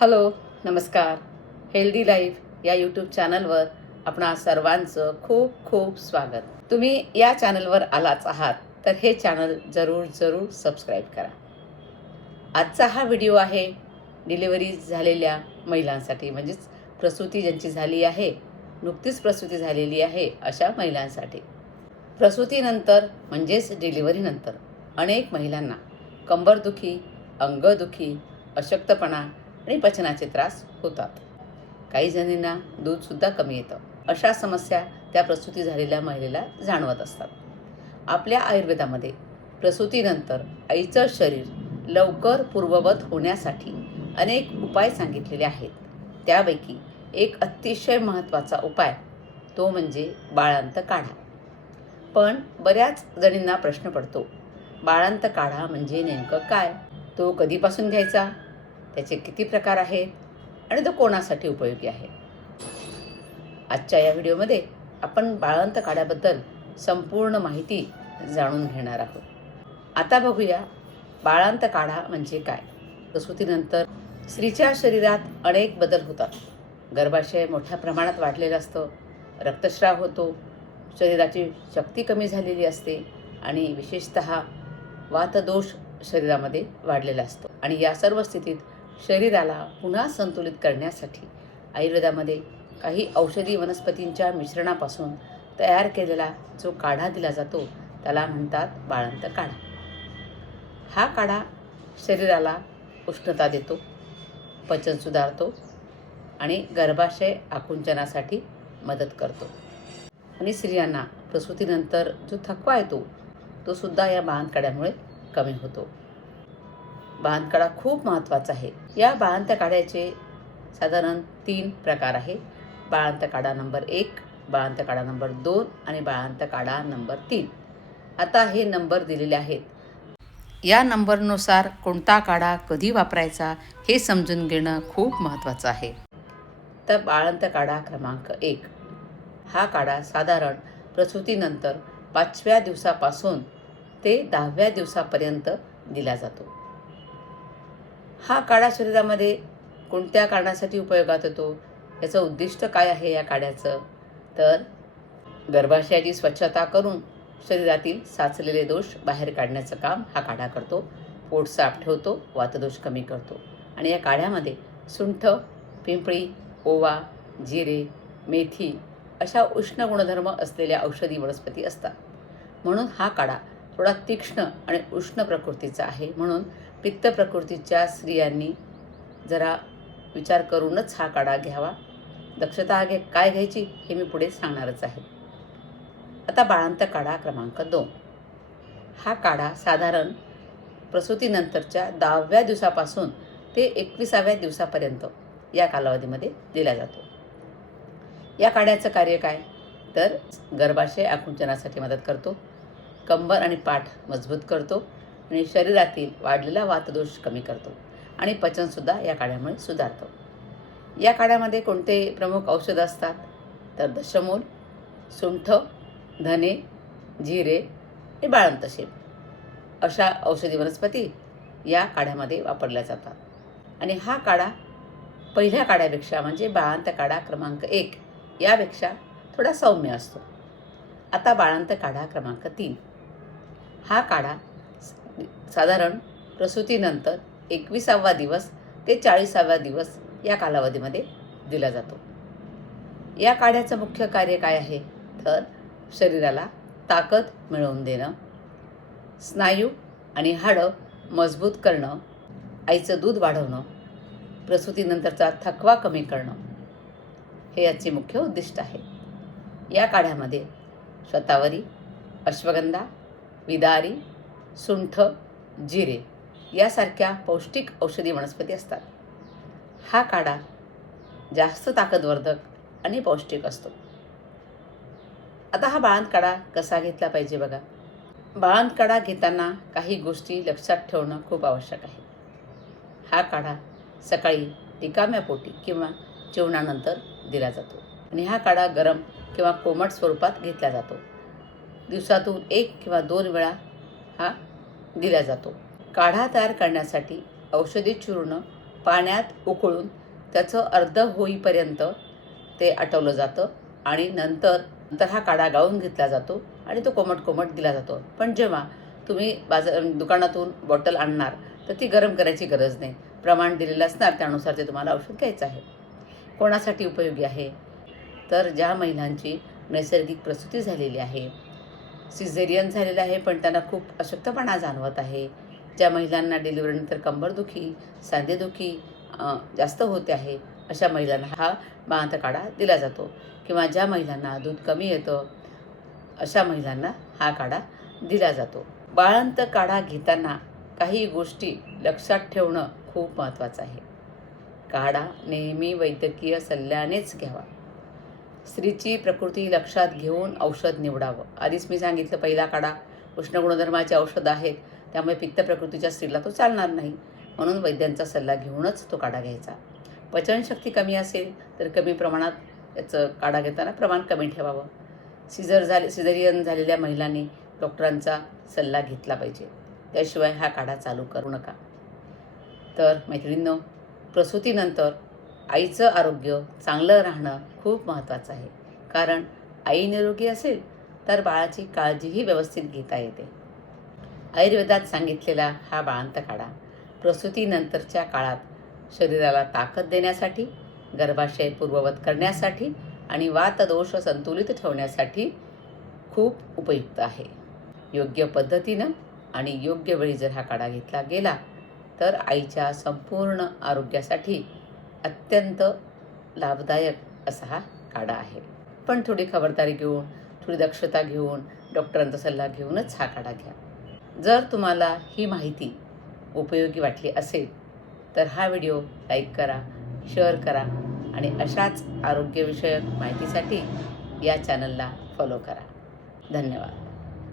Hello, नमस्कार. Healthy life या YouTube चॅनलवर आपणा सर्वांचं खूप खूप स्वागत. तुम्ही या चॅनलवर आलाच आहात तर हे चॅनल जरूर सबस्क्राईब करा. आजचा हा व्हिडिओ आहे डिलिव्हरी झालेल्या महिलांसाठी, म्हणजेच प्रसूती ज्यांची झाली आहे, नुकतीच प्रसूती झालेली आहे अशा महिलांसाठी. प्रसूतीनंतर म्हणजेच डिलिव्हरीनंतर अनेक महिलांना कंबरदुखी, अंगदुखी, अशक्तपणा आणि पचनाचे त्रास होतात. काही जणींना दूधसुद्धा कमी येतं. अशा समस्या त्या प्रसूती झालेल्या महिलेला जाणवत असतात. आपल्या आयुर्वेदामध्ये प्रसूतीनंतर आईचं शरीर लवकर पूर्ववत होण्यासाठी अनेक उपाय सांगितलेले आहेत. त्यापैकी एक अतिशय महत्त्वाचा उपाय तो म्हणजे बाळंत काढा. पण बऱ्याच जणींना प्रश्न पडतो, बाळंत काढा म्हणजे नेमकं काय? तो कधीपासून घ्यायचा? त्याचे किती प्रकार आहेत आणि तो कोणासाठी उपयोगी आहे? आजच्या या व्हिडिओमध्ये आपण बाळंत काढ्याबद्दल संपूर्ण माहिती जाणून घेणार आहोत. आता बघूया बाळंत काढा म्हणजे काय. प्रसूतीनंतर स्त्रीच्या शरीरात अनेक बदल होतात. गर्भाशय मोठ्या प्रमाणात वाढलेलं असतं, रक्तस्राव होतो, शरीराची शक्ती कमी झालेली असते आणि विशेषतः वातदोष शरीरामध्ये वाढलेला असतो. आणि या सर्व स्थितीत शरीराला पुन्हा संतुलित करण्यासाठी आयुर्वेदामध्ये काही औषधी वनस्पतींच्या मिश्रणापासून तयार केलेला जो काढा दिला जातो त्याला म्हणतात बाळंत काढा. हा काढा शरीराला उष्णता देतो, पचन सुधारतो आणि गर्भाशय आकुंचनासाठी मदत करतो. आणि स्त्रियांना प्रसूतीनंतर जो थकवा येतो तो सुद्धा या बाळंत काढ्यामुळे कमी होतो. बाळंत काढा खूप महत्त्वाचा आहे. या बाळंत काढ्याचे साधारण 3 प्रकार आहेत. बाळंत काढा नंबर 1, बाळंत काढा नंबर 2 आणि बाळंत काढा नंबर 3. आता हे नंबर दिलेले आहेत. या नंबरनुसार कोणता काढा कधी वापरायचा हे समजून घेणं खूप महत्त्वाचं आहे. तर बाळंत काढा क्रमांक 1 हा काढा साधारण प्रसूतीनंतर 5व्या दिवसापासून ते 10व्या दिवसापर्यंत दिला जातो. हा काढा शरीरामध्ये कोणत्या कारणासाठी उपयोगात येतो, याचं उद्दिष्ट काय आहे या काढ्याचं? तर गर्भाशयाची स्वच्छता करून शरीरातील साचलेले दोष बाहेर काढण्याचं काम हा काढा करतो. पोट साफ ठेवतो, वातदोष कमी करतो. आणि या काढ्यामध्ये सुंठ, पिंपळी, ओवा, जिरे, मेथी अशा उष्ण गुणधर्म असलेल्या औषधी वनस्पती असतात. म्हणून हा काढा थोडा तीक्ष्ण आणि उष्ण प्रकृतीचा आहे. म्हणून पित्त प्रकृतीच्या स्त्रियांनी जरा विचार करूनच हा काढा घ्यावा. दक्षता काय घ्यायची हे मी पुढे सांगणारच आहे. आता बाळंत काढा क्रमांक 2 हा काढा साधारण प्रसूतीनंतरच्या 10व्या दिवसापासून ते 21व्या दिवसापर्यंत या कालावधीमध्ये दिला जातो. या काढ्याचं कार्य काय? तर गर्भाशय आकुंचनासाठी मदत करतो, कंबर आणि पाठ मजबूत करतो आणि शरीरातील वाढलेला वातदोष कमी करतो आणि पचनसुद्धा या काढ्यामुळे सुधारतं. या काढ्यामध्ये कोणते प्रमुख औषधं असतात? तर दशमूल, सुंठ, धने, जिरे आणि बाळंतशेप अशा औषधी वनस्पती या काढ्यामध्ये वापरल्या जातात. आणि हा काढा पहिल्या काढ्यापेक्षा म्हणजे बाळंत काढा क्रमांक 1 यापेक्षा थोडा सौम्य असतो. आता बाळंत काढा क्रमांक 3 हा काढा साधारण प्रसूतीनंतर 21वा दिवस ते 40वा दिवस या कालावधीमध्ये दिला जातो. या काढ्याचं मुख्य कार्य काय आहे? तर शरीराला ताकद मिळवून देणं, स्नायू आणि हाडं मजबूत करणं, आईचं दूध वाढवणं, प्रसूतीनंतरचा थकवा कमी करणं हे याचे मुख्य उद्दिष्ट आहे. या काढ्यामध्ये शतावरी, अश्वगंधा, विदारी, सुंठ, जिरे यासारख्या पौष्टिक औषधी वनस्पती असतात. हा काढा जास्त ताकदवर्धक आणि पौष्टिक असतो. आता हा बाळंत काढा कसा घेतला पाहिजे बघा. बाळंत काढा घेताना काही गोष्टी लक्षात ठेवणं खूप आवश्यक आहे. हा काढा सकाळी रिकाम्या पोटी किंवा जेवणानंतर दिला जातो आणि हा काढा गरम किंवा कोमट स्वरूपात घेतला जातो. दिवसातून 1 किंवा 2 वेळा हा दिला जातो. काढा तयार करण्यासाठी औषधी चूर्ण पाण्यात उकळून त्याचं अर्ध होईपर्यंत ते आटवलं जातं आणि नंतर हा काढा गाळून घेतला जातो आणि तो कोमट कोमट दिला जातो. पण जेव्हा तुम्ही दुकानातून बॉटल आणणार तर ती गरम करायची गरज नाही. प्रमाण दिलेलं असणार त्यानुसार ते तुम्हाला औषध घ्यायचं आहे. कोणासाठी उपयोगी आहे तर ज्या महिलांची नैसर्गिक प्रसूती झालेली आहे, सिझेरियन झालेलं आहे पण त्यांना खूप अशक्तपणा जाणवत आहे, ज्या महिलांना डिलिव्हरीनंतर कंबरदुखी, सांधेदुखी जास्त होते आहे, अशा महिलांना हा बाळंत काढा दिला जातो. किंवा ज्या महिलांना दूध कमी येतं अशा महिलांना हा काढा दिला जातो. बाळंत काढा घेताना काही गोष्टी लक्षात ठेवणं खूप महत्त्वाचं आहे. काढा नेहमी वैद्यकीय सल्ल्यानेच घ्यावा. स्त्रीची प्रकृती लक्षात घेऊन औषध निवडावं. आधीच मी सांगितलं, पहिला काढा उष्ण गुणधर्माचे औषध आहेत, त्यामुळे पित्त प्रकृतीच्या स्त्रीला तो चालणार नाही. म्हणून वैद्यांचा सल्ला घेऊनच तो काढा घ्यायचा. पचनशक्ती कमी असेल तर कमी प्रमाणात याचं काढा घेताना प्रमाण कमी ठेवावं. सिझेरियन झालेल्या महिलांनी डॉक्टरांचा सल्ला घेतला पाहिजे, त्याशिवाय हा काढा चालू करू नका. तर मैत्रिणींनो, प्रसूतीनंतर आईचं आरोग्य चांगलं राहणं खूप महत्त्वाचं आहे. कारण आई निरोगी असेल तर बाळाची काळजीही व्यवस्थित घेता येते. आयुर्वेदात सांगितलेला हा बाळंत काढा प्रसूतीनंतरच्या काळात शरीराला ताकद देण्यासाठी, गर्भाशय पूर्ववत करण्यासाठी आणि वातदोष संतुलित ठेवण्यासाठी खूप उपयुक्त आहे. योग्य पद्धतीनं आणि योग्य वेळी जर हा काढा घेतला गेला तर आईच्या संपूर्ण आरोग्यासाठी अत्यंत लाभदायक असा हा काढा आहे. पण थोडी खबरदारी घेऊन, थोडी दक्षता घेऊन, डॉक्टरांचा सल्ला घेऊनच हा काढा घ्या. जर तुम्हाला ही माहिती उपयोगी वाटली असेल तर हा व्हिडिओ लाईक करा, शेअर करा आणि अशाच आरोग्यविषयक माहितीसाठी या चॅनलला फॉलो करा. धन्यवाद.